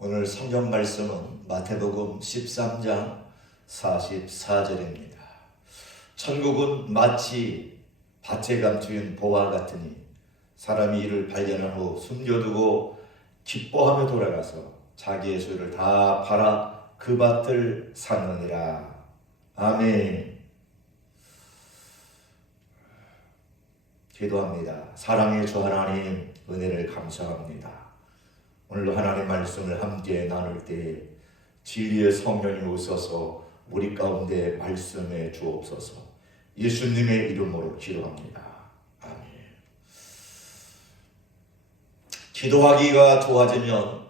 오늘 성경 말씀은 마태복음 13장 44절입니다. 천국은 마치 밭에 감추인 보화 같으니 사람이 이를 발견한 후 숨겨두고 기뻐하며 돌아가서 자기의 소유를 다 팔아 그 밭을 사느니라. 아멘. 기도합니다. 사랑의 주 하나님, 은혜를 감사합니다. 오늘도 하나님 말씀을 함께 나눌 때 진리의 성령이 오셔서 우리 가운데 말씀해 주옵소서. 예수님의 이름으로 기도합니다. 아멘. 기도하기가 좋아지면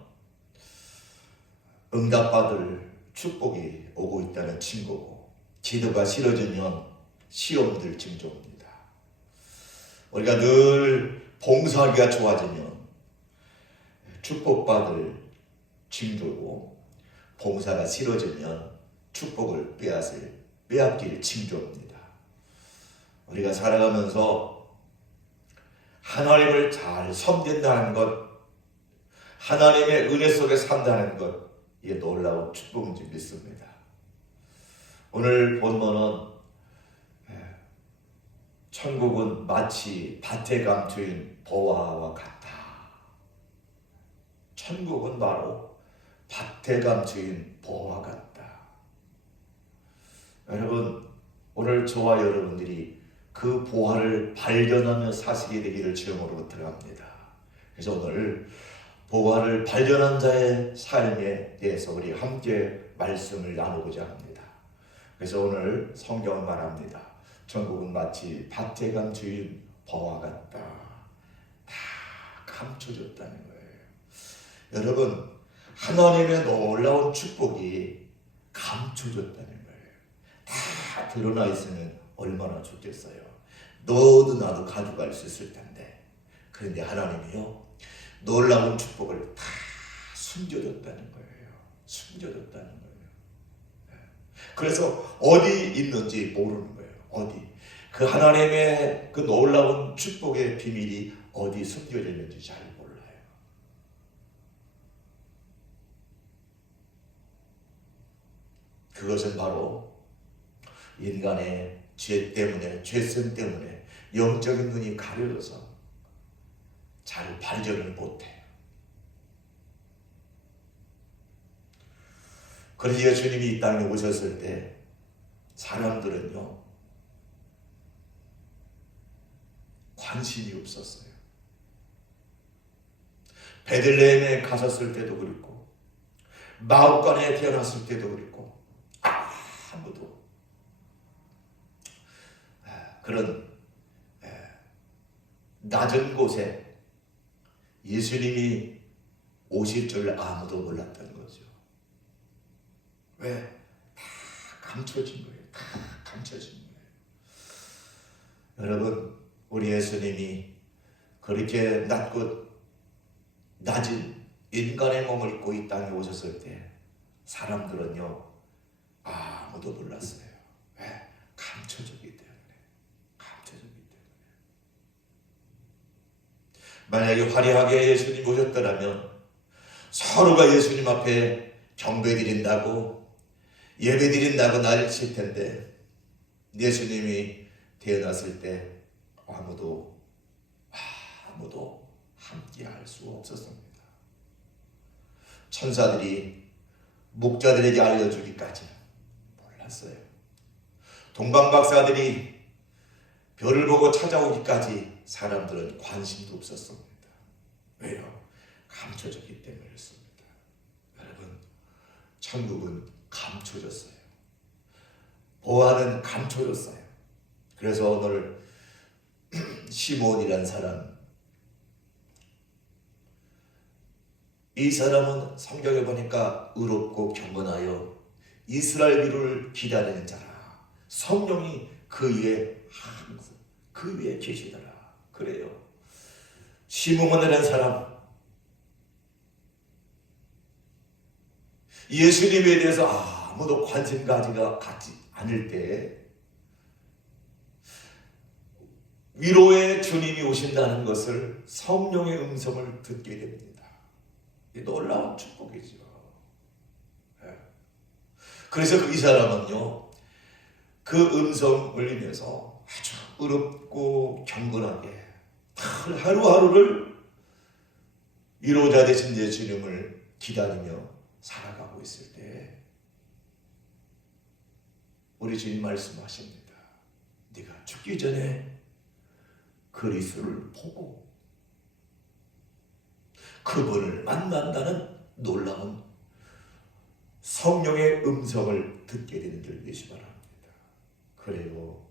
응답받을 축복이 오고 있다는 친구고, 기도가 싫어지면 시험들 징조입니다. 우리가 늘 봉사하기가 좋아지면 축복받을 징조고, 봉사가 싫어지면 축복을 빼앗길 징조입니다. 우리가 살아가면서 하나님을 잘 섬긴다는 것, 하나님의 은혜 속에 산다는 것, 이게 놀라운 축복인지 믿습니다. 오늘 본문은 천국은 마치 밭에 감추인 보화와 같다. 천국은 바로 밭에 감추인 보화 같다. 여러분, 오늘 저와 여러분들이 그 보화를 발견하며 사시게 되기를 주님으로 들어갑니다. 그래서 오늘 보화를 발견한 자의 삶에 대해서 우리 함께 말씀을 나누고자 합니다. 그래서 오늘 성경은 말합니다. 천국은 마치 밭에 감추인 보화 같다. 다 감춰졌다는 거예요. 여러분, 하나님의 놀라운 축복이 감춰졌다는 거예요. 다 드러나 있으면 얼마나 좋겠어요. 너도 나도 가져갈 수 있을 텐데, 그런데 하나님이요, 놀라운 축복을 다 숨겨뒀다는 거예요. 숨겨뒀다는 거예요. 그래서 어디 있는지 모르는 거예요. 어디, 그 하나님의 그 놀라운 축복의 비밀이 어디 숨겨져 있는지 잘 몰라요. 그것은 바로 인간의 죄 때문에, 죄성 때문에 영적인 눈이 가려져서 잘 발견을 못해요. 그래서 예수님이 이 땅에 오셨을 때 사람들은요, 관심이 없었어요. 베들레헴에 가셨을 때도 그렇고, 마옥간에 태어났을 때도 그렇고, 아무도 그런 낮은 곳에 예수님이 오실 줄 아무도 몰랐던 거죠. 왜? 다 감춰진 거예요. 다 감춰진 거예요. 여러분, 우리 예수님이 그렇게 낮은 인간의 몸을 입고 이 땅에 오셨을 때 사람들은요, 아무도 몰랐어요. 왜? 감춰졌기 때문에. 감춰졌기 때문에. 만약에 화려하게 예수님 오셨더라면 서로가 예수님 앞에 경배드린다고, 예배드린다고 난리칠 텐데, 예수님이 태어났을 때 아무도 함께 할 수 없었습니다. 천사들이 목자들에게 알려주기까지 몰랐어요. 동방박사들이 별을 보고 찾아오기까지 사람들은 관심도 없었습니다. 왜요? 감춰졌기 때문이었습니다. 여러분, 천국은 감춰졌어요. 보화는 감춰졌어요. 그래서 오늘 시몬이라는 사람, 이 사람은 성경에 보니까 의롭고 경건하여 이스라엘 위를 기다리는 자라. 성령이 그 위에 항상 그 위에 계시더라. 그래요. 시몬이라는 사람, 예수님에 대해서 아무도 관심 갖지 않을 때 위로의 주님이 오신다는 것을, 성령의 음성을 듣게 됩니다. 이 놀라운 축복이죠. 그래서 이 사람은요, 그 음성 울리면서 아주 의롭고 경건하게 하루하루를 위로자 되신 예수님을 기다리며 살아가고 있을 때 우리 주님 말씀하십니다. 네가 죽기 전에 그리스도를 보고 그분을 만난다는 놀라운 성령의 음성을 듣게 되는 줄 믿으시 바랍니다. 그래요,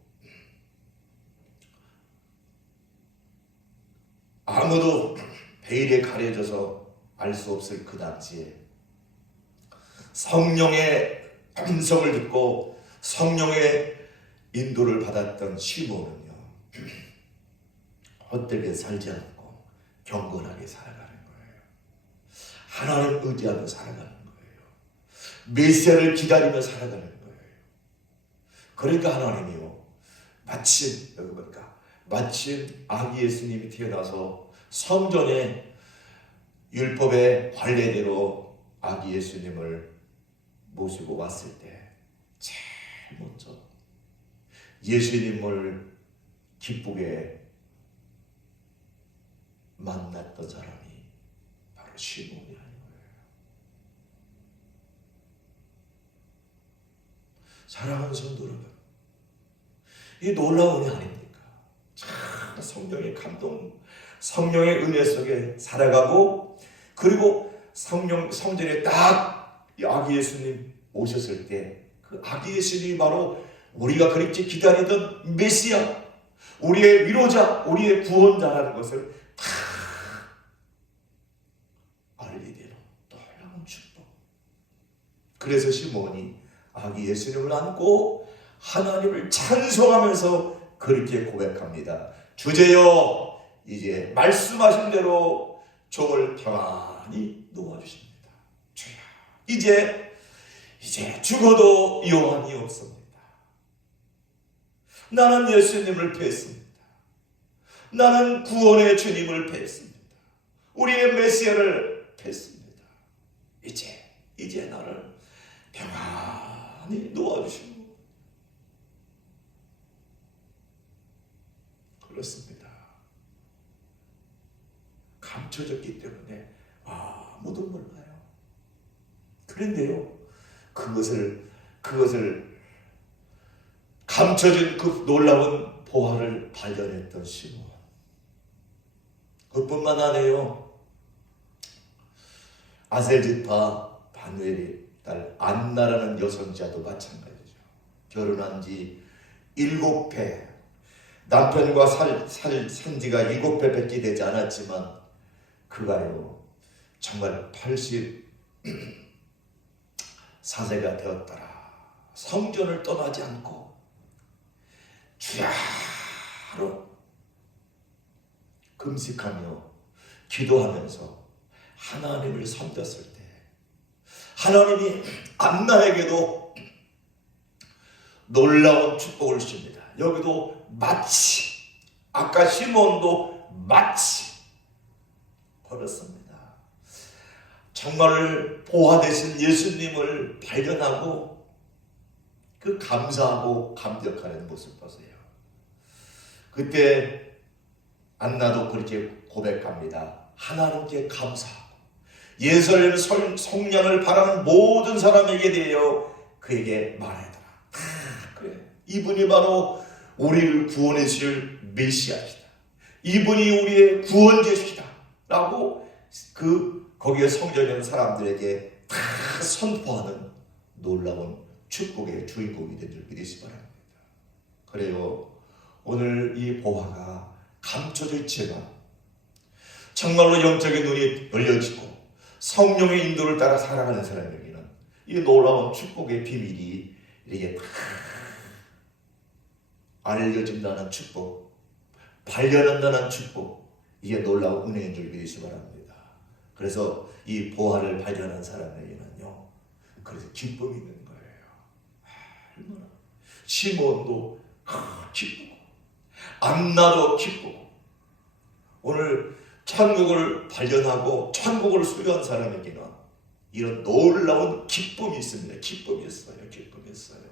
아무도 베일에 가려져서 알 수 없을 그 당시에 성령의 음성을 듣고 성령의 인도를 받았던 시몬은요, 헛되게 살지 않고 경건하게 살아가는 거예요. 하나님 의지하며 살아가는 거예요. 메시아를 기다리며 살아가는 거예요. 그러니까 하나님이요, 마침 여기 보니까 마침 아기 예수님이 태어나서 성전에 율법의 관례대로 아기 예수님을 모시고 왔을 때 제일 먼저 예수님을 기쁘게 만났던 사람이 바로 시몬이 아닌 거예요. 사랑하는 성도 여러분, 이 놀라운 은혜 아닙니까? 참 성령의 감동, 성령의 은혜 속에 살아가고, 그리고 성전에 딱 아기 예수님 오셨을 때 그 아기 예수님이 바로 우리가 그렇게 기다리던 메시아, 우리의 위로자, 우리의 구원자라는 것을 다 알게 되는 놀라운 축복. 그래서 시몬이 아기 예수님을 안고 하나님을 찬송하면서 그렇게 고백합니다. 주제여, 이제 말씀하신 대로 종을 평안히 놓아주십니다. 주여, 이제 죽어도 요한이 없습니다. 나는 예수님을 뵀습니다. 나는 구원의 주님을 뵀습니다. 우리의 메시아를 뵀습니다. 이제 나를 평안히 놓아주시고. 그렇습니다. 감춰졌기 때문에 아무도 몰라요. 그런데요, 그것을 감춰진 그 놀라운 보화를 발견했던 시몬, 그뿐만 아니에요. 아셀지파 바누엘의 딸 안나라는 여성자도 마찬가지죠. 결혼한 지 7회, 남편과 산 지가 7회밖에 되지 않았지만 그가요, 정말 84세가 되었더라. 성전을 떠나지 않고 주야로 금식하며 기도하면서 하나님을 섬겼을 때 하나님이 안나에게도 놀라운 축복을 주십니다. 여기도 마치 아까 시몬도 마치 그렇습니다. 정말 보화 되신 예수님을 발견하고 그 감사하고 감격하는 모습 보세요. 그때 안나도 그렇게 고백합니다. 하나님께 감사하고 예수님 성령을 바라는 모든 사람에게 대하여 그에게 말하더라. 그래, 이분이 바로 우리를 구원해 주실 메시아시다. 이분이 우리의 구원자시다 라고 거기에 성전에 있는 사람들에게 다 선포하는 놀라운 축복의 주인공이 된 줄 믿으시 바랍니다. 그래요, 오늘 이 보화가 감춰져 있지만 정말로 영적인 눈이 열려지고 성령의 인도를 따라 살아가는 사람에게는 이 놀라운 축복의 비밀이 이렇게 다 알려진다는 축복, 발견한다는 축복, 이게 놀라운 은혜인 줄 믿으시 바랍니다. 그래서 이 보화를 발견한 사람에게는요, 그래서 기쁨이 있는 거예요. 얼마나 시몬도 기쁘고 안나도 기쁘고, 오늘 천국을 발견하고 천국을 수료한 사람에게는 이런 놀라운 기쁨이 있습니다. 기쁨이 있어요. 기쁨이 있어요.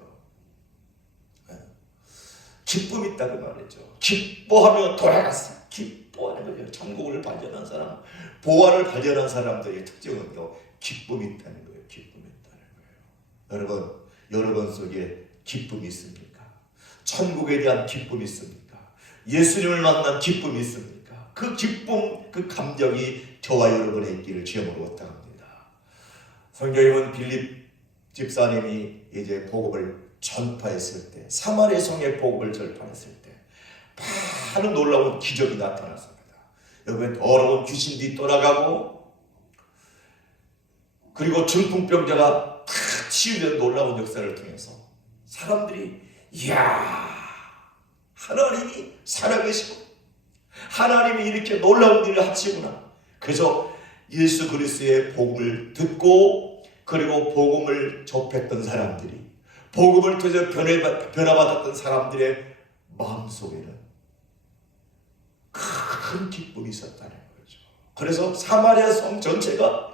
기쁨이 있다고 말이죠. 기뻐하며 돌아갔어요. 기뻐하는 거예요. 천국을 발견한 사람, 보화를 발견한 사람들의 특징은요, 기쁨이 있다는 거예요. 기쁨이 있다는 거예요. 여러분 속에 기쁨이 있습니까? 천국에 대한 기쁨이 있습니까? 예수님을 만난 기쁨이 있습니까? 그 기쁨, 그 감정이 저와 여러분의 있기를 주님으로 원합니다. 성경에 보면 빌립 집사님이 이제 복음을 전파했을 때, 사마리아 성의 복음을 전파했을 때 많은 놀라운 기적이 나타났습니다. 여러분, 더러운 귀신들이 떠나가고, 그리고 중풍병자가 다 치유된 놀라운 역사를 통해서 사람들이, 이야, 하나님이 살아계시고 하나님이 이렇게 놀라운 일을 하시구나. 그래서 예수 그리스도의 복음을 듣고, 그리고 복음을 접했던 사람들이, 복음을 통해서 변화받았던 사람들의 마음속에는 큰 기쁨이 있었다는 거죠. 그래서 사마리아 성 전체가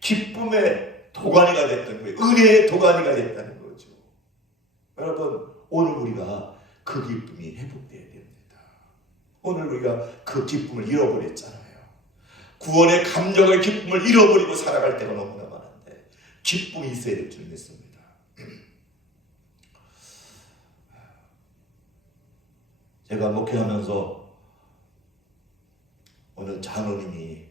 기쁨의 도가니가 됐던 거예요. 은혜의 도가니가 됐다는 거죠. 여러분, 오늘 우리가 그 기쁨이 회복되어야 됩니다. 오늘 우리가 그 기쁨을 잃어버렸잖아요. 구원의 감정의 기쁨을 잃어버리고 살아갈 때가 너무나 많은데 기쁨이 있어야 될 줄 믿습니다. 제가 목회하면서 어느 장로님이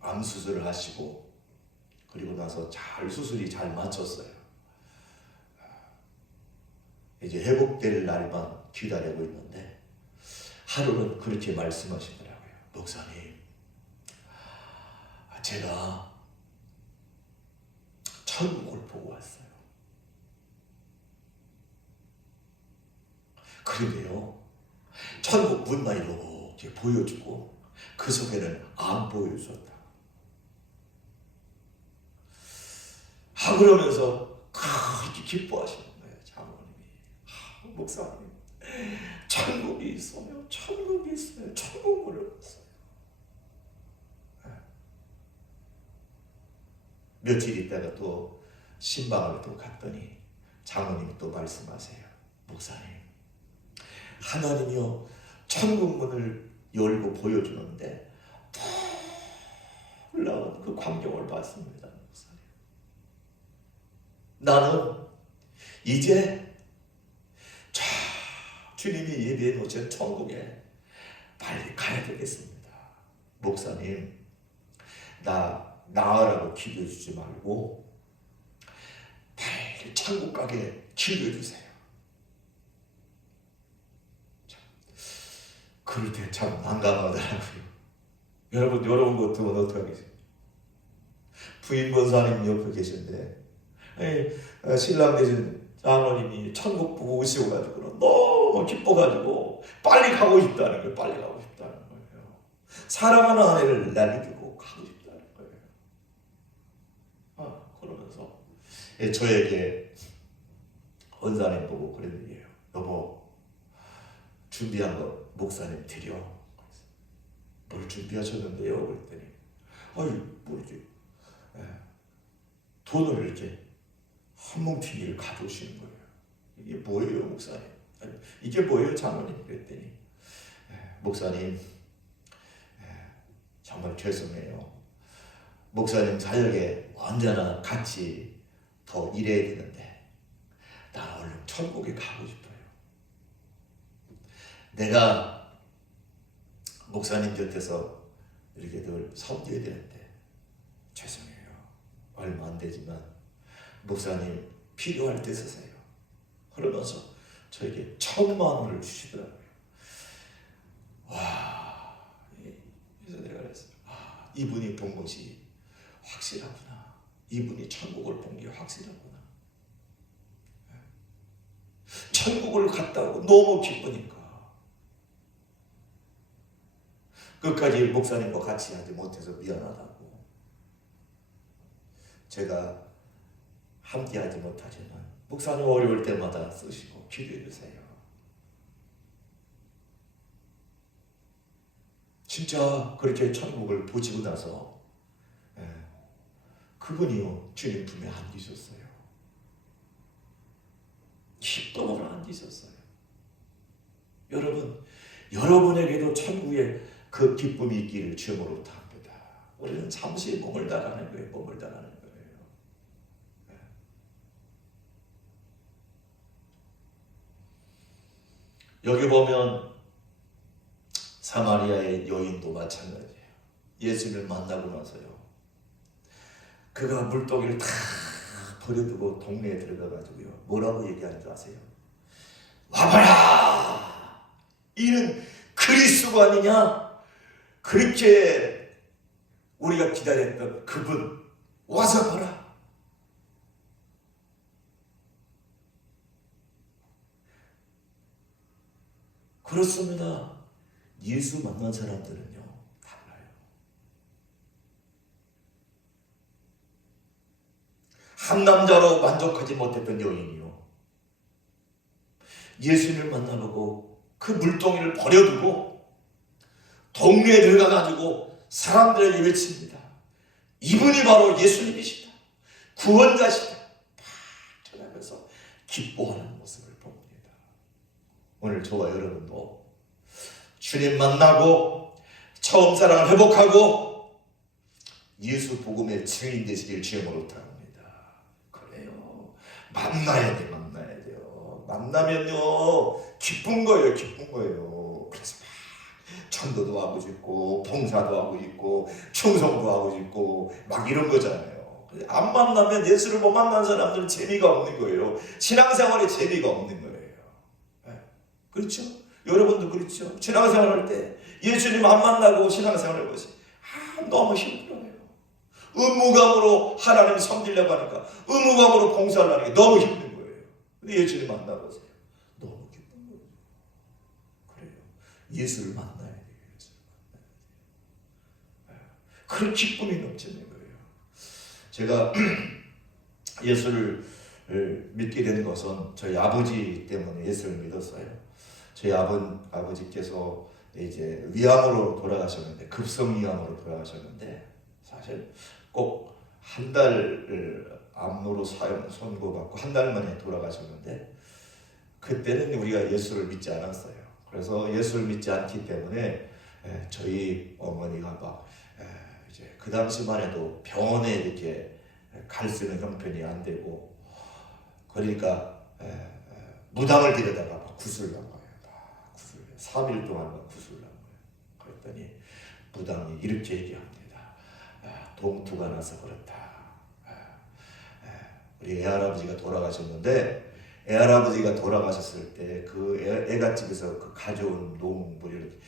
암 수술을 하시고, 그리고 나서 수술이 잘 마쳤어요. 이제 회복될 날만 기다리고 있는데 하루는 그렇게 말씀하시더라고요. 목사님, 제가 천국을 보고 왔어요. 그런데요, 천국 문만 이렇게 보여주고 그 속에는 안 보여줬다. 그러면서 그렇게 기뻐하시는 거예요, 장로님이. 목사님, 천국이 있어요. 천국이 있어요. 천국을 봤어요. 며칠 있다가 또 신방을 또 갔더니 장로님이 또 말씀하세요. 목사님, 하나님이요, 천국 문을 열고 보여주는데 놀라운 그 광경을 봤습니다. 목사님, 나는 이제 주님이 예비해 놓으신 천국에 빨리 가야 되겠습니다. 목사님, 나으라고 기도해 주지 말고 빨리 천국 가게 기도해 주세요. 그럴 때 참 난감하더라고요. 여러분 같으면 어떻게 하겠어요? 부인 권사님 옆에 계신데 신랑 되신 장로님이 천국 보고 오셔가지고 너무 기뻐가지고 빨리 가고 싶다는 거예요. 빨리 가고 싶다는 거예요. 사랑하는 아내를 남기고 가고 싶다는 거예요. 그러면서 저에게 권사님 보고 그런 얘기예요. 여보, 준비한 거 목사님 드려. 뭘 준비하셨는데요? 그랬더니 뭐 이렇게 돈을 이렇게 한 뭉티를 가져오시는 거예요. 이게 뭐예요, 목사님? 이게 뭐예요, 장로님? 그랬더니 목사님, 정말 죄송해요. 목사님 사역에 언제나 같이 더 일해야 되는데 나 얼른 천국에 가고 싶어요. 내가 목사님 곁에서 이렇게 늘 섬겨야 되는데 죄송해요. 얼마 안 되지만 목사님 필요할 때 쓰세요. 그러면서 저에게 1,000,000원을 주시더라고요. 와, 그래서 내가 그랬어요. 이분이 본 것이 확실하구나. 이분이 천국을 본 게 확실하구나. 천국을 갔다고 너무 기쁘니까 끝까지 목사님과 같이 하지 못해서 미안하다고, 제가 함께 하지 못하지만 목사님 어려울 때마다 쓰시고 기도해 주세요. 진짜 그렇게 천국을 보시고 나서 그분이요 주님 품에 안기셨어요. 기쁨으로 안기셨어요. 여러분, 여러분에게도 천국에 그 기쁨이 있기를 주님으로부터 합니다. 우리는 잠시 머물다가는 거예요. 머물다가는 거예요. 여기 보면 사마리아의 여인도 마찬가지예요. 예수를 만나고 나서요, 그가 물동이를 다 버려두고 동네에 들어가가지고요, 뭐라고 얘기하는 줄 아세요? 와봐라! 이는 그리스도가 아니냐? 그렇게 우리가 기다렸던 그분 와서 봐라. 그렇습니다. 예수 만난 사람들은요 달라요. 한 남자로 만족하지 못했던 여인이요, 예수님을 만나보고 그 물동이를 버려두고 동네에 들어가가지고 사람들에게 외칩니다. 이분이 바로 예수님이시다, 구원자시다. 전하면서 기뻐하는 모습을 봅니다. 오늘 저와 여러분도 주님 만나고 처음 사랑을 회복하고 예수 복음의 증인 되시길 주님으로 바랍니다. 그래요. 만나야 돼요. 만나면요 기쁜 거예요. 기쁜 거예요. 그래서 막 전도도 하고 싶고 봉사도 하고 있고 충성도 하고 싶고 막 이런 거잖아요. 안 만나면, 예수를 못 만난 사람들은 재미가 없는 거예요. 신앙생활에 재미가 없는 거예요. 그렇죠? 여러분도 그렇죠? 신앙생활 할 때 예수님 안 만나고 신앙생활 해보시, 너무 힘들어요. 의무감으로 하나님 섬기려고 하니까, 의무감으로 봉사하려니까 너무 힘든 거예요. 근데 예수님 만나보세요. 너무 기쁜 거예요. 그래요. 예수를 만나야 돼요. 예수를 만나야 돼요. 그런 기쁨이 넘치는 거예요. 제가 예수를 믿게 된 것은 저희 아버지 때문에 예수를 믿었어요. 저희 아버지께서 이제 위암으로 돌아가셨는데, 급성위암으로 돌아가셨는데, 사실 꼭 한 달을 암으로 선고받고 한 달 만에 돌아가셨는데, 그때는 우리가 예수를 믿지 않았어요. 그래서 예수를 믿지 않기 때문에 저희 어머니가 막 이제 그 당시만 해도 병원에 이렇게 갈 수 있는 형편이 안 되고, 그러니까 무당을 데려다가 막 구슬 난 거예요. 3일 동안 구슬을 한 거예요. 그랬더니 무당이 이렇게 얘기합니다. 동투가 나서 그렇다. 우리 애할아버지가 돌아가셨는데, 애할아버지가 돌아가셨을 때 그 애갓집에서 그 가져온 농물을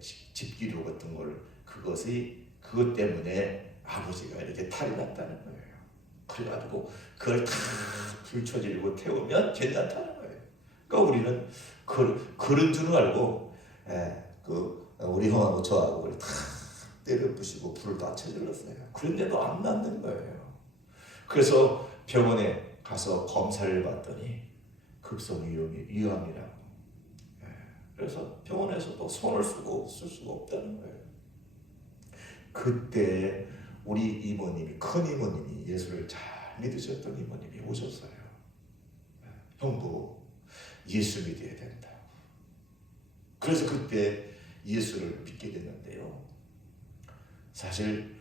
집기류 같은 걸, 그것 때문에 아버지가 이렇게 탈이 났다는 거예요. 그래가지고 그걸 다 불초질고 태우면 괜찮다는 거예요. 그러니까 우리는 그런 줄 알고 우리 형하고 저하고 그걸 다 때려 부시고 불을 다 쳐질렀어요. 그런데도 안 낫는 거예요. 그래서 병원에 가서 검사를 받더니 급성위암이라고. 그래서 병원에서도 손을 쓸 수가 없다는 거예요. 그때 우리 이모님이, 큰 이모님이, 예수를 잘 믿으셨던 이모님이 오셨어요. 형부, 예수 믿어야 된다. 그래서 그때 예수를 믿게 됐는데요, 사실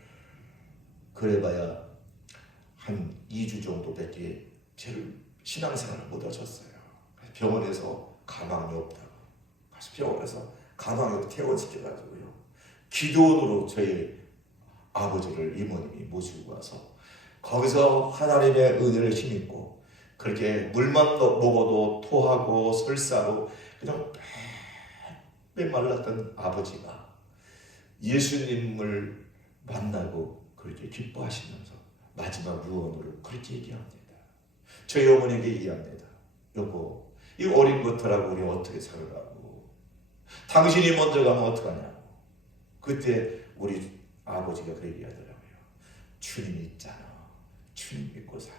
그래봐야 한 2주 정도밖에 신앙생활을 못 하셨어요. 병원에서 가망이 없다고, 병원에서 가망이 없다고 퇴원시켜가지고요, 기도원으로 저희 아버지를 이모님이 모시고 와서 거기서 하나님의 은혜를 힘입고, 그렇게 물만 먹어도 토하고 설사로 그냥 말랐던 아버지가 예수님을 만나고 그렇게 기뻐하시면서 마지막 유언으로 그렇게 얘기합니다. 저희 어머니에게 얘기합니다. 여보, 이 어린 것들하고 우리 어떻게 살으라고? 당신이 먼저 가면 어떡하냐고. 그때 우리 아버지가 그 얘기하더라고요. 주님 있잖아. 주님 믿고 살아.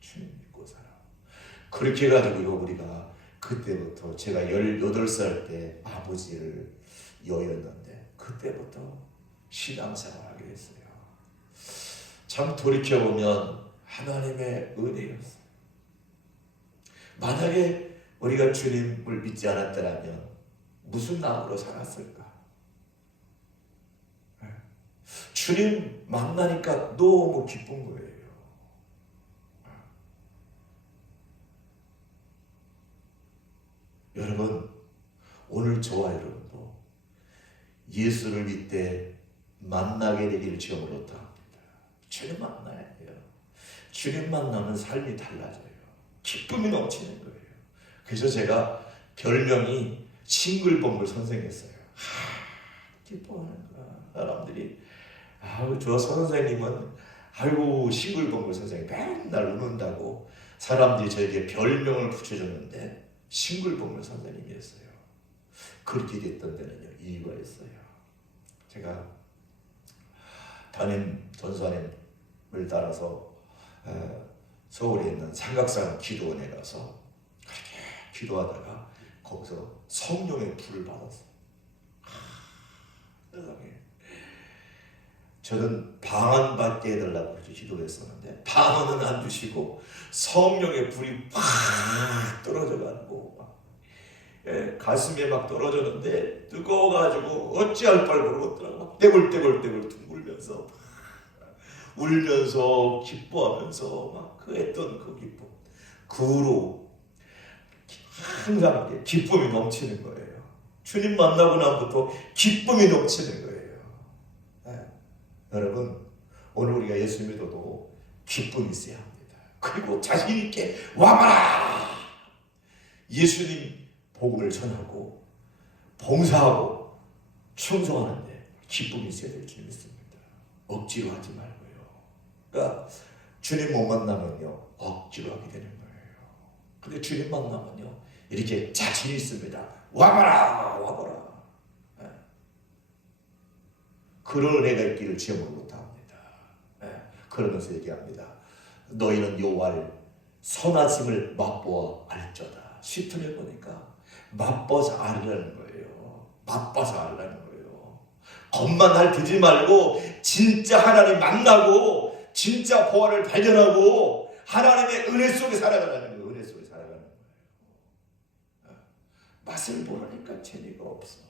주님 믿고 살아. 그렇게 해가지고 우리가 그때부터, 제가 18살 때 아버지를 여였는데, 그때부터 신앙생활하게 됐어요. 참 돌이켜보면 하나님의 은혜였어요. 만약에 우리가 주님을 믿지 않았더라면 무슨 마음으로 살았을까? 주님 만나니까 너무 기쁜 거예요. 여러분, 오늘 저와 여러분도 예수를 믿되 만나게 되기를 주님으로 합니다. 주님 만나야 돼요. 주님 만나면 삶이 달라져요. 기쁨이 넘치는 거예요. 그래서 제가 별명이 싱글벙글 선생이었어요. 기뻐하는 거야. 사람들이 아우 저 선생님은 아이고 싱글벙글 선생님 맨날 우는다고 사람들이 저에게 별명을 붙여줬는데 싱글벙글 선생님이었어요. 그렇게 됐던 데는요 이유가 있어요. 제가 담임 전사님을 따라서 서울에 있는 삼각산 기도원에 가서 그렇게 기도하다가 거기서 성령의 불을 받았어요. 세상에. 저는 방언 받게 해달라고 그렇게 기도했었는데 방언은 안 주시고 성령의 불이 팍 떨어져가지고 가슴에 막 떨어졌는데 뜨거워가지고 어찌할 바를 모르겠더라고. 떼굴떼굴 둥글면서 울면서 기뻐하면서 막 그 했던 그 기쁨, 그 후로 항상 기쁨이 넘치는 거예요. 주님 만나고 나부터 기쁨이 넘치는 거예요. 네. 여러분, 오늘 우리가 예수 믿어도 기쁨이 있어야 합니다. 그리고 자신 있게 와봐라. 예수님 복음을 전하고 봉사하고 충성하는데 기쁨이 있어야 될 줄 믿습니다. 억지로 하지 말고요. 그러니까 주님 못 만나면요 억지로 하게 되는 거예요. 근데 주님 만나면요 이렇게 자신 있습니다. 와봐라. 네. 그런 은혜가 있기를 주님으로 못합니다. 네. 그러면서 얘기합니다. 너희는 여호와를 선하심을 맛보아 알쩌다. 10절에 보니까 맛봐서 알으라는 거예요. 맛봐서 알으라는 거예요. 겉만 날 두지 말고 진짜 하나님 만나고 진짜 보화를 발견하고 하나님의 은혜 속에 살아가는 거예요. 은혜 속에 살아가는 거예요. 맛을 모르니까 재미가 없어.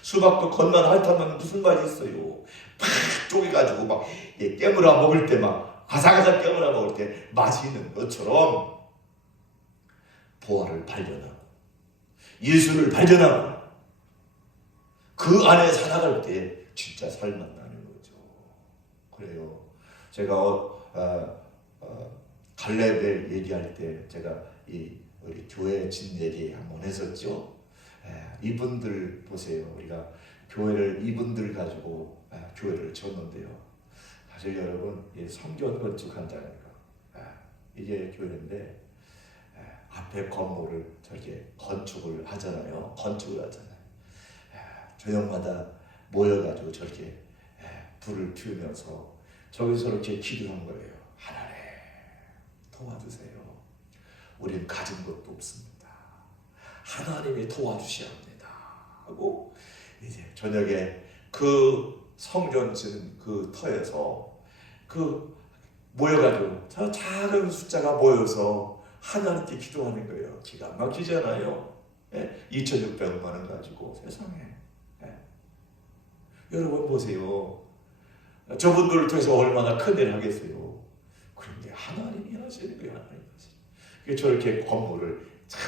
수박도 겉만 핥으면 무슨 맛이 있어요. 팍 쪼개가지고 막 깨물어 먹을 때 막 아삭아삭 깨물어 먹을 때 맛이 있는 것처럼 보화를 발견하고 예수를 발견하고 그 안에 살아갈 때 진짜 살만나는 거죠. 그래요. 제가 갈렙을 얘기할 때 제가 우리 교회 진얘기 한번 했었죠. 이분들 보세요. 우리가 교회를 이분들 가지고 교회를 졌는데요. 사실 여러분 성전 건축한다니까 이게 교회인데 앞에 건물을 저렇게 건축을 하잖아요. 저녁마다 모여가지고 저렇게 불을 피우면서 저기서 이렇게 기도한 거예요. 하나님 도와주세요. 우리는 가진 것도 없습니다. 하나님이 도와주셔야 합니다. 하고 이제 저녁에 그 성전 지은 그 터에서 그 모여가지고 저 작은 숫자가 모여서 하나님께 기도하는 거예요. 기가 막히잖아요. 2,600만 원 가지고 세상에. 여러분 보세요. 저분들을 통해서 얼마나 큰 일을 하겠어요. 그런데 하나님이 하시는 거예요. 하나님이 하시는 거예요. 저렇게 건물을 참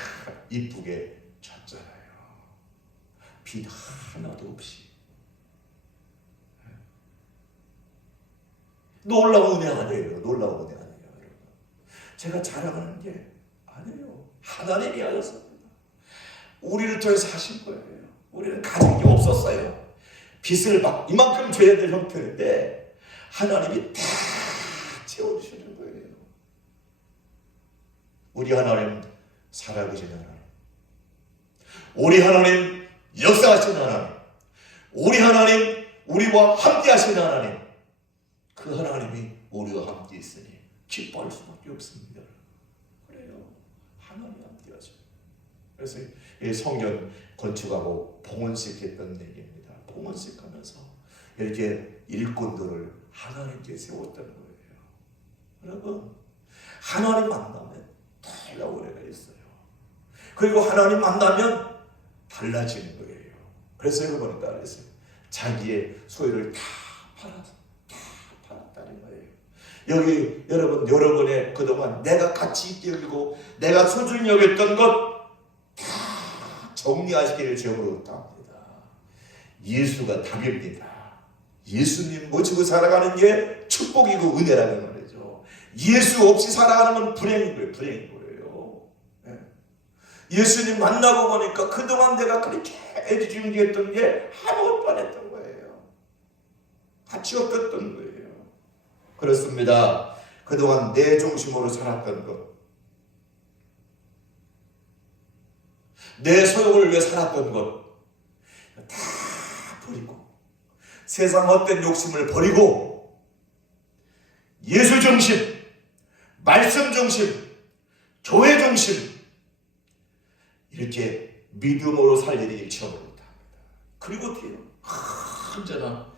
이쁘게 쳤잖아요. 비 하나도 없이. 놀라운 은혜 아니에요. 놀라운 은혜 아니에요. 여러분. 제가 자랑하는 게 아니에요. 하나님이 하셨습니다. 우리를 통해서 하신 거예요. 우리는 가진 게 없었어요. 빚을 막 이만큼 줘야 될 형편인데 하나님이 다 채워주시는 거예요. 우리 하나님 살아계신 하나님, 우리 하나님 역사하신 하나님, 우리 하나님 우리와 함께 하신 하나님, 그 하나님이 우리와 함께 있으니 기뻐할 수밖에 없습니다. 그래요. 하나님 함께 하죠. 그래서 성전 건축하고 봉헌식 했던 얘기입니다. 공헌식하면서 이렇게 일꾼들을 하나님께 세웠다는 거예요. 여러분, 하나님 만나면 달라고 은혜가 있어요. 그리고 하나님 만나면 달라지는 거예요. 그래서 여러분이 따라했어요. 자기의 소유를 다 팔았다는 거예요. 여기 여러분의 그동안 내가 가치 있게 여기고 내가 소중히 여겼던 것 다 정리하시기를 주님으로 부탁합니다. 예수가 답입니다. 예수님 모시고 살아가는 게 축복이고 은혜라는 말이죠. 예수 없이 살아가는 건 불행인 거예요. 불행인 거예요. 네. 예수님 만나고 보니까 그동안 내가 그렇게 애지중지했던 게 아무것도 안 했던 거예요. 가치 없었던 거예요. 그렇습니다. 그동안 내 중심으로 살았던 것, 내 소욕을 위해 살았던 것 다 버리고 세상 어떤 욕심을 버리고 예수 중심, 말씀 중심, 교회 중심 이렇게 믿음으로 살리기 처음부터 합니다. 그리고 뒤로 언제나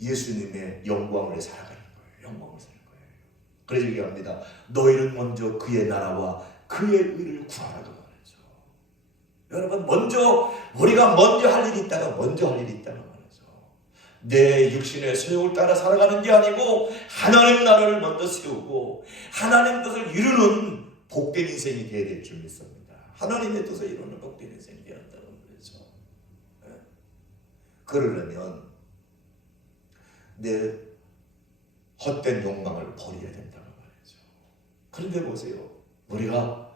예수님의 영광을 살아가는 거예요. 영광을 사는 거예요. 그래서 얘기합니다. 너희는 먼저 그의 나라와 그의 의를 구하라고 말이죠. 여러분, 우리가 먼저 할 일이 있다가 말이죠. 내 육신의 소욕을 따라 살아가는 게 아니고 하나님 나라를 먼저 세우고 하나님 뜻을 이루는 복된 인생이 되어야 될 줄 믿습니다. 하나님의 뜻을 이루는 복된 인생이 되어야 한다는 거죠. 그러려면 내 헛된 욕망을 버려야 된다는 말이죠. 그런데 보세요. 우리가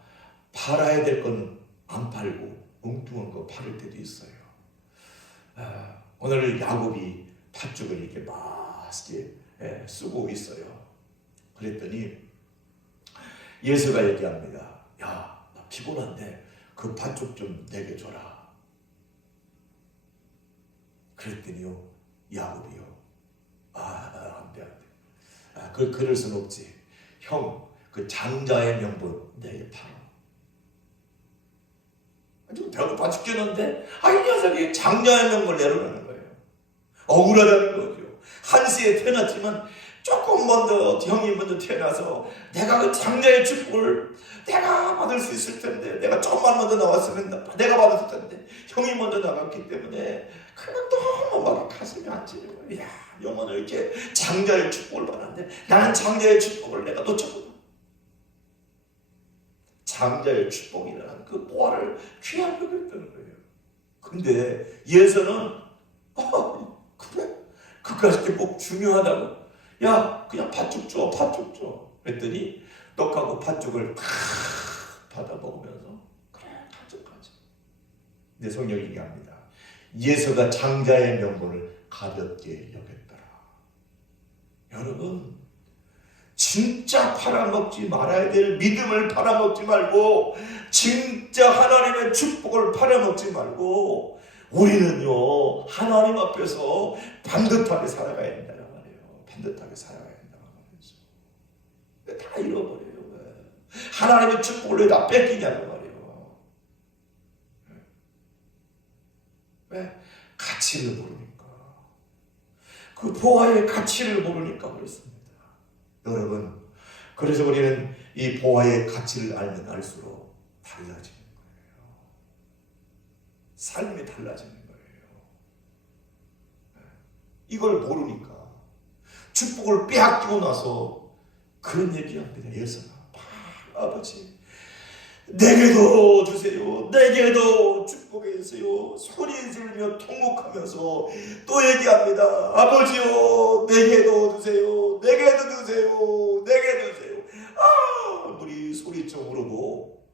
팔아야 될 건 안 팔고 엉뚱한 거 팔을 때도 있어요. 오늘 야곱이 팥죽을 이렇게 맛있게 쓰고 있어요. 그랬더니 예수가 얘기합니다. 야, 나 피곤한데 그 팥죽 좀 내게 줘라. 그랬더니요, 야곱이요, 안 돼. 그럴 순 없지. 형, 그 장자의 명분 내게 팔아. 좀 배고파 죽겠는데 이 녀석이 장자의 명분을 내놓으라는 거예요. 억울하다는 거죠. 한시에 태어났지만 조금 형이 먼저 태어나서 내가 그 장자의 축복을 내가 받을 수 있을 텐데, 내가 조금만 먼저 나왔으면 내가 받았을 텐데 형이 먼저 나갔기 때문에 그건 너무 막 가슴이 안 찌는 거예요. 야, 영혼을 이렇게 장자의 축복을 받았는데 나는 장자의 축복을 내가 놓쳤구나. 장자의 축복이라는 그 보화를 귀하게 여겼다는 거예요. 근데 예수는 그래? 그까짓 게 꼭 중요하다고? 야, 그냥 팥죽 줘. 그랬더니 떡하고 팥죽을 받아 먹으면서 그래, 가져. 내 성경이 얘기합니다. 예수가 장자의 명분을 가볍게 여겼더라. 여러분, 진짜 팔아먹지 말아야 될 믿음을 팔아먹지 말고 진짜 하나님의 축복을 팔아먹지 말고 우리는요, 하나님 앞에서 반듯하게 살아가야 된다는 말이에요. 반듯하게 살아가야 된다는 말이죠. 다 잃어버려요. 하나님의 축복을 왜 다 뺏기냐는 말이에요. 왜? 가치를 모르니까. 그 보화의 가치를 모르니까 그렇습니다. 여러분, 그래서 우리는 이 보화의 가치를 알면 알수록 달라지는 거예요. 삶이 달라지는 거예요. 이걸 모르니까 축복을 빼앗기고 나서 그런 얘기합니다. 예수가 아버지, 내게도 주세요. 내게도 축복해 주세요. 소리 지르며 통곡하면서 또 얘기합니다. 아버지요, 내게도 주세요. 내게도 주세요. 내게도 주세요. 우리 소리쳐 부르고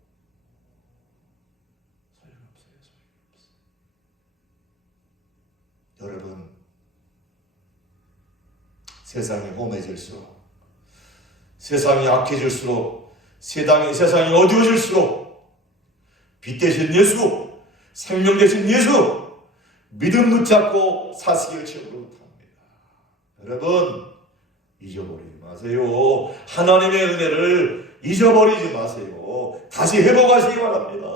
소용없어요. 여러분, 세상이 험해질수록, 세상이 악해질수록, 세상이 어두워질수록 빛 대신 예수, 생명 대신 예수, 믿음 붙잡고 사시기를 주님으로 부탁합니다. 여러분, 잊어버리지 마세요. 하나님의 은혜를 잊어버리지 마세요. 다시 회복하시기 바랍니다.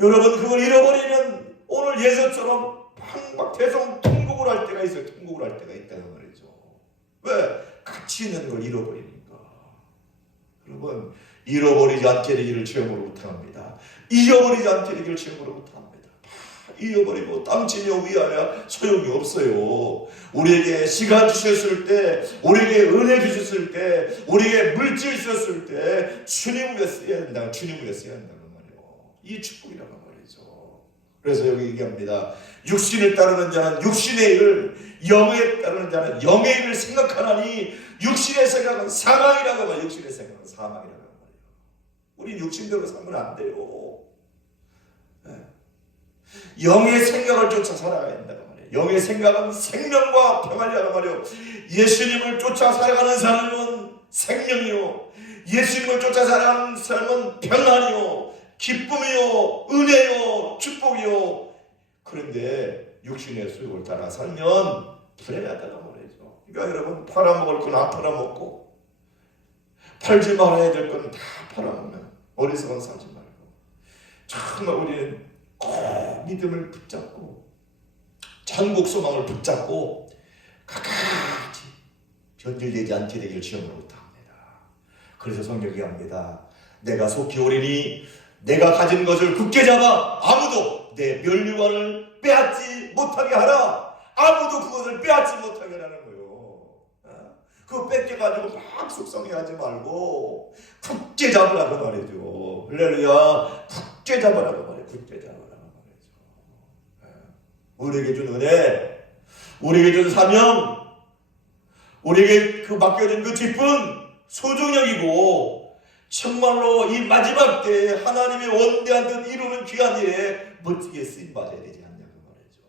여러분, 그걸 잃어버리면 오늘 예수처럼 방박 대성 통곡 천국을 할 때가 있어요. 천국을 할 때가 있다는 말이죠. 왜? 가치 있는 걸 잃어버리니까. 여러분, 잃어버리지 않게 되기를 주여으로 부탁합니다. 잊어버리지 않게 되기를 주여으로 부탁합니다. 잃어버리고 땀치며 위하여 소용이 없어요. 우리에게 시간 주셨을 때, 우리에게 은혜 주셨을 때, 우리에게 물질 주셨을 때 주님 위해 써야 된다. 주님 위해 써야 된다는 말이에요. 이 축복이라는 말이죠. 그래서 여기 얘기합니다. 육신을 따르는 자는 육신의 일을, 영에 따르는 자는 영의 일을 생각하나니 육신의 생각은 사망이라고 말이에요. 육신의 생각은 사망이라고 말이에요. 우리 육신대로 살면 안 돼요. 영의 생각을 쫓아 살아가야 된다고 말이에요. 영의 생각은 생명과 평안이라고 말이에요. 예수님을 쫓아 살아가는 사람은 생명이요, 예수님을 쫓아 살아가는 사람은 평안이요, 기쁨이요, 은혜요, 축복이요. 그런데 육신의 수욕을 따라 살면 불행하다고 말이죠. 그러니까 여러분, 팔아먹을 건 안 팔아먹고, 팔지 말아야 될 건 다 팔아먹으면 어리석은 살지 말고, 정말 우리는 꼭 믿음을 붙잡고 천국 소망을 붙잡고 끝까지 변질되지 않게 되기를 주여으로 부탁합니다. 그래서 성경이 합니다. 내가 속히 오리니 내가 가진 것을 굳게 잡아 아무도 내 멸류관을 빼앗지 못하게 하라. 아무도 그것을 빼앗지 못하게 하라는 거예요. 그거 뺏겨가지고 막 속상해하지 말고 굳게 잡으라고 말이죠. 할렐루야. 굳게 잡으라고 말이에요. 굳게 잡으라고 말이죠. 우리에게 준 은혜, 우리에게 준 사명, 우리에게 그 맡겨진 그 직분 소중히 여기고, 정말로 이 마지막 때에 하나님의 원대한 뜻 이루는 귀한 일에 멋지게 쓰임받아야 되지 않냐고 말이죠.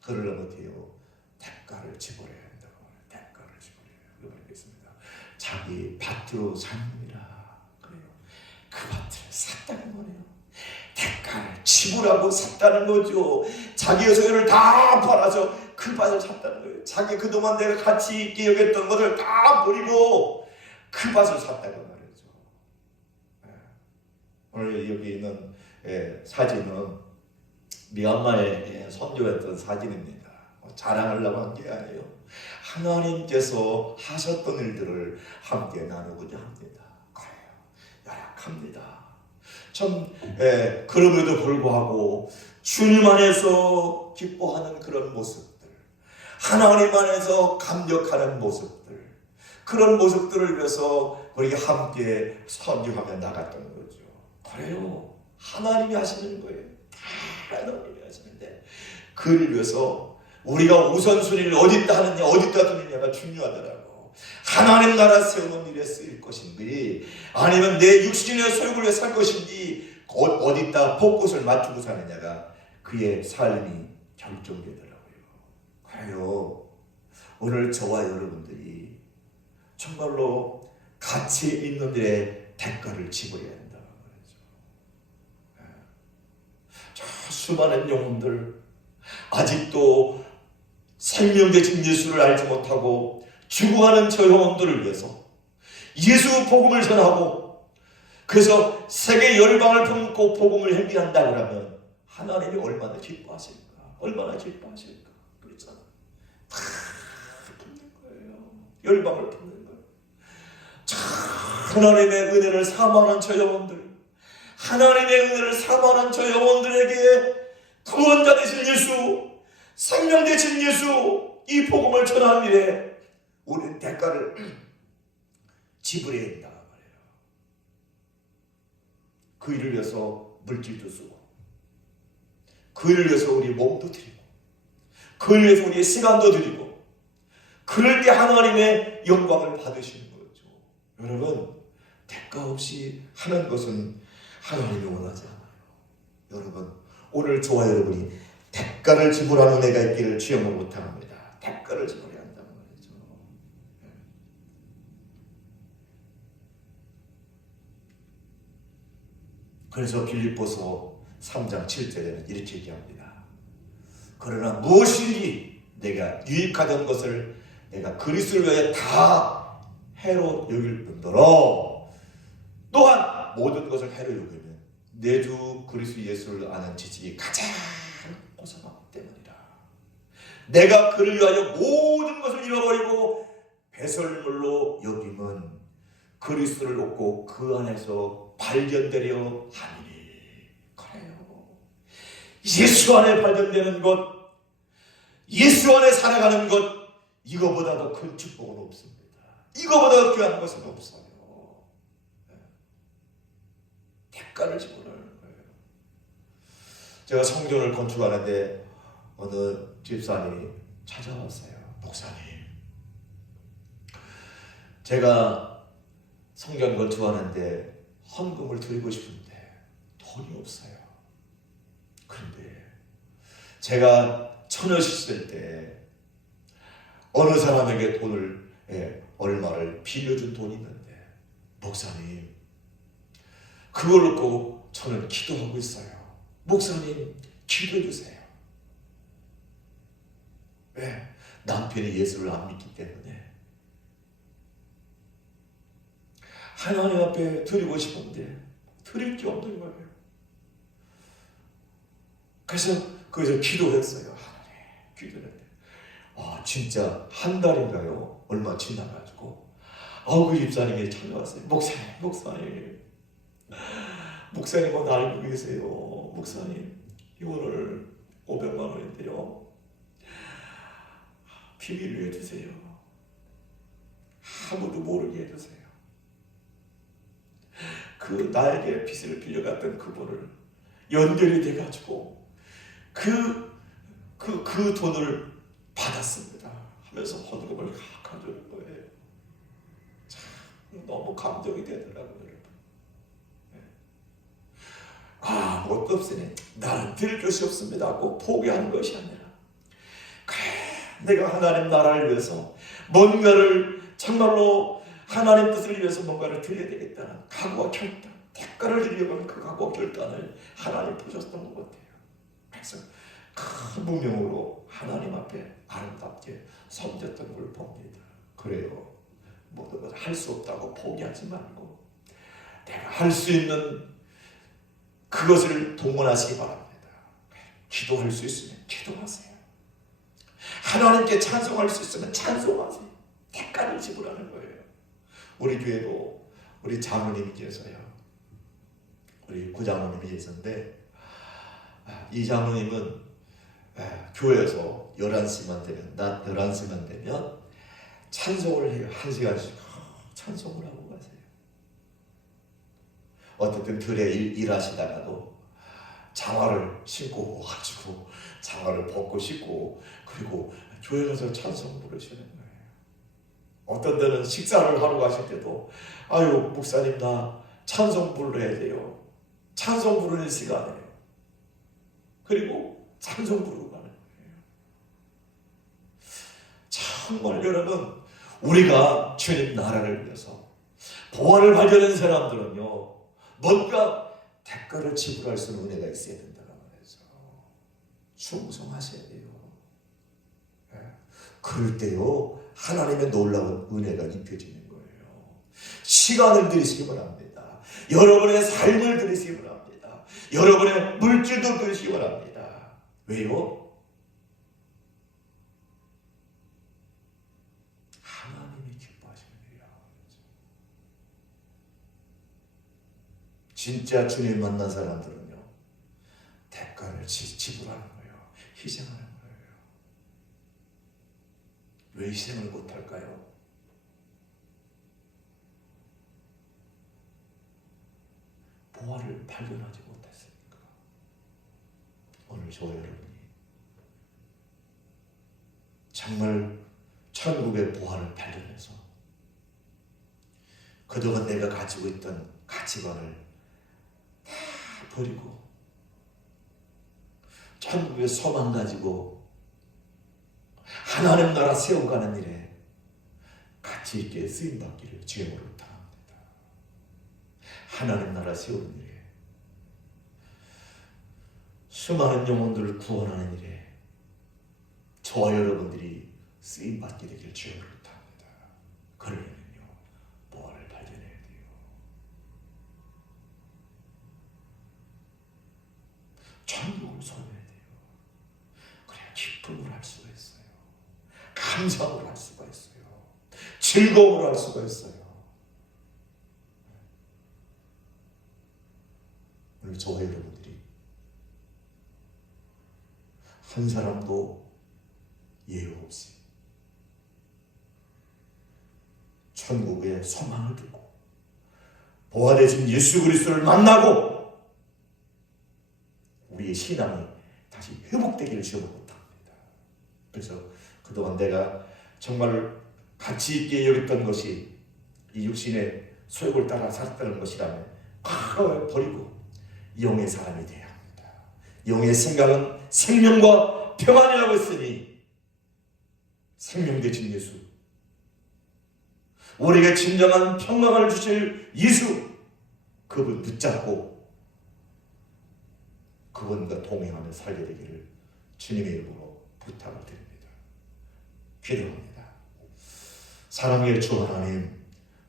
그러려면 어때요? 대가를 지불해야 한다고 말해요. 대가를 지불해야 말겠습니다. 자기 밭으로 삽니다. 그래요. 그 밭을 샀다는 거예요. 대가를 지불하고 샀다는 거죠. 자기의 소유를 다 팔아서 그 밭을 샀다는 거예요. 자기 그동안 내가 가치 있게 여겼던 것을 다 버리고 그 밭을 샀다고 말이죠. 오늘 여기 있는 사진은 미얀마의 선교했던 사진입니다. 자랑하려고 한 게 아니에요. 하나님께서 하셨던 일들을 함께 나누고자 합니다. 그래요. 열악합니다. 참 그럼에도 불구하고 주님 안에서 기뻐하는 그런 모습들, 하나님 안에서 감격하는 모습들, 그런 모습들을 위해서 우리가 함께 선교하며 나갔던 거죠. 그래요. 하나님이 하시는 거예요. 다 하나님이 하시는데 그를 위해서 우리가 우선순위를 어디다 하느냐, 어디다 두느냐가 중요하더라고. 하나님 나라 세우는 일에 쓰일 것인지, 아니면 내 육신의 소욕을 위해 살 것인지, 어디다 복곳을 맞추고 사느냐가 그의 삶이 결정되더라고요. 그래요. 오늘 저와 여러분들이 정말로 가치 있는 일에 대가를 지불해야 한다는 거죠. 저 수많은 영혼들, 아직도 생명 대신 예수를 알지 못하고 죽어가는 저 영혼들을 위해서 예수 복음을 전하고, 그래서 세계 열방을 품고 복음을 행진한다고 하면 하나님이 얼마나 기뻐하실까? 얼마나 기뻐하실까? 그렇잖아. 다 품는 거예요. 열방을 품는 거예요. 하나님의 은혜를 사모하는 저 영혼들, 하나님의 은혜를 사모하는 저 영혼들에게 구원자 되신 예수, 생명 되신 예수, 이 복음을 전하는 일에 우리는 대가를 지불해야 한다 말이에요. 그 일을 위해서 물질도 쓰고, 그 일을 위해서 우리 몸도 드리고, 그 일을 위해서 우리의 시간도 드리고, 그럴 때 하나님의 영광을 받으시는 거죠. 여러분, 대가 없이 하는 것은 하나님이 원하지 않아요. 여러분, 오늘 저와 여러분이 대가를 지불하는 은혜가 있기를 주여으로 부탁합니다. 대가를 지불해야 한다는 말이죠. 그래서 빌립보서 3장 7절에는 이렇게 얘기합니다. 그러나 무엇이든지 내가 유익하던 것을 내가 그리스도를 위하여 다 해로 여길 뿐더러 또한 모든 것을 해로 여기면 내 주 그리스도 예수를 아는 지식이 가장 고상하기 때문이라. 내가 그를 위하여 모든 것을 잃어버리고 배설물로 여김은 그리스도를 얻고 그 안에서 발견되려 하니니. 그래요. 예수 안에 발견되는 것, 예수 안에 살아가는 것, 이거보다 더 큰 축복은 없습니다. 이거보다 더 귀한 것은 없어요. 대가를 지불하는 거예요. 제가 성전을 건축하는데 어느 집사님이 찾아왔어요. 목사님, 제가 성전 건축하는데 헌금을 드리고 싶은데 돈이 없어요. 그런데 제가 처녀시 있을 때 어느 사람에게 돈을 얼마를 빌려준 돈이 있는데, 목사님, 그걸 놓고 저는 기도하고 있어요. 목사님, 기도해 주세요. 왜? 남편이 예수를 안 믿기 때문에. 하나님 앞에 드리고 싶은데 드릴 게 없는 거예요. 그래서 거기서 기도했어요. 하나님, 기도했는데 진짜 한 달인가요? 얼마 지나가지고 그 집사님이 찾아왔어요. 목사님은 알고 계세요. 목사님, 이거를 500만 원인데요, 비밀로 해주세요. 아무도 모르게 해주세요. 그 나에게 빚을 빌려갔던 그분을 연결이 돼가지고 그 돈을 받았습니다 하면서 헌금을 가져오는 거예요. 참 너무 감동이 되더라고요. 뭣도 없으니 나는 드릴 것이 없습니다 하고 포기하는 것이 아니라, 내가 하나님 나라를 위해서 뭔가를, 정말로 하나님 뜻을 위해서 뭔가를 드려야 되겠다는 각오와 결단, 대가를 드리려고 하는 그 각오와 결단을 하나님 보셨던 것 같아요. 그래서 큰 무명으로 하나님 앞에 아름답게 섬겼던 걸 봅니다. 그래요. 모든 것을 할 수 없다고 포기하지 말고 내가 할 수 있는 그것을 동원하시기 바랍니다. 기도할 수 있으면 기도하세요. 하나님께 찬송할 수 있으면 찬송하세요. 대가를 지불하는 거예요. 우리 교회도 우리 장로님께서요, 우리 구장로님이 계셨는데, 이 장로님은 교회에서 11시만 되면, 낮 11시만 되면 찬송을 해요. 1시간씩 찬송을 하고 가세요. 어쨌든 들에 일하시다가도 장화를 신고 와가지고 장화를 벗고 신고, 그리고 교회 가서 찬송 부르시는 거예요. 어떤 데는 식사를 하러 가실 때도 목사님, 나 찬송 불러야 돼요. 찬송 부르는 시간이에요. 그리고 찬송 부르고 가는 거예요. 정말 여러분, 우리가 주님 나라를 위해서 보화를 발견한 사람들은요, 뭔가 대가를 지불할 수 있는 은혜가 있어야 된다는 말이죠. 충성하셔야 돼요. 그럴 때요, 하나님의 놀라운 은혜가 입혀지는 거예요. 시간을 들이시기 바랍니다. 여러분의 삶을 들이시기 바랍니다. 여러분의 물질도 들이시기 바랍니다. 왜요? 하나님이 기뻐하시는 일이야. 진짜 주님 만난 사람들은요, 대가를 지불하는 거예요. 희생하는 거예요. 왜 희생을 못할까요? 보화를 발견하지 못했으니까. 오늘 저와 여러분이 정말 천국의 보화를 발견해서 그동안 내가 가지고 있던 가치관을 다 버리고 천국의 소망 가지고 하나님 나라 세워가는 일에 가치 있게 쓰임받기를 주님으로 부탁합니다. 하나님 나라 세우는 일에, 수많은 영혼들을 구원하는 일에 저와 여러분들이 쓰임받게 되길 주님으로 부탁합니다. 그러려면요, 보화를 발견해야 돼요. 감사함을 할 수가 있어요. 즐거움을 할 수가 있어요. 오늘 저와 여러분들이 한 사람도 예외 없이 천국의 소망을 두고 부활하신 예수 그리스도를 만나고 우리의 신앙이 다시 회복되기를 주옵소서. 그래서 그동안 내가 정말 가치 있게 여겼던 것이 이 육신의 소욕을 따라 살았다는 것이라면 그걸 버리고 영의 사람이 되어야 합니다. 영의 생각은 생명과 평안이라고 했으니 생명 대신 예수, 우리에게 진정한 평강을 주실 예수, 그분 붙잡고 그분과 동행하며 살게 되기를 주님의 이름으로 부탁을 드립니다. 기도합니다. 사랑의 주 하나님,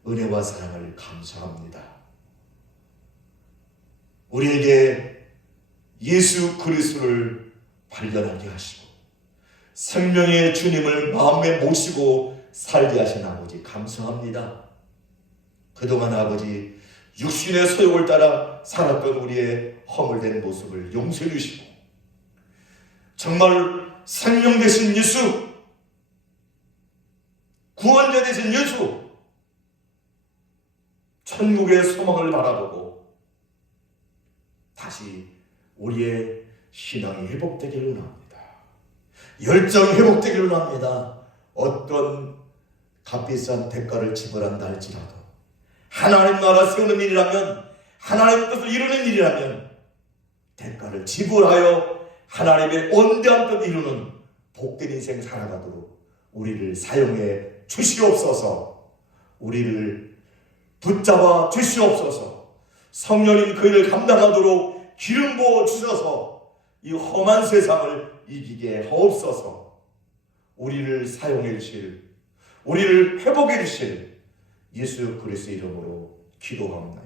은혜와 사랑을 감사합니다. 우리에게 예수 그리스도를 발견하게 하시고 생명의 주님을 마음에 모시고 살게 하신 아버지 감사합니다. 그동안 아버지 육신의 소욕을 따라 살았던 우리의 허물된 모습을 용서해 주시고 정말 생명 되신 예수, 구원자 되신 예수, 천국의 소망을 바라보고 다시 우리의 신앙이 회복되기를 원합니다. 열정이 회복되기를 원합니다. 어떤 값비싼 대가를 지불한다 할지라도 하나님 나라 세우는 일이라면, 하나님 뜻을 이루는 일이라면 대가를 지불하여 하나님의 온대한 뜻 이루는 복된 인생 살아가도록 우리를 사용해 주시옵소서. 우리를 붙잡아 주시옵소서. 성령님 그 일을 감당하도록 기름 부어 주셔서 이 험한 세상을 이기게 하옵소서. 우리를 사용해 주실, 우리를 회복해 주실 예수 그리스도 이름으로 기도합니다.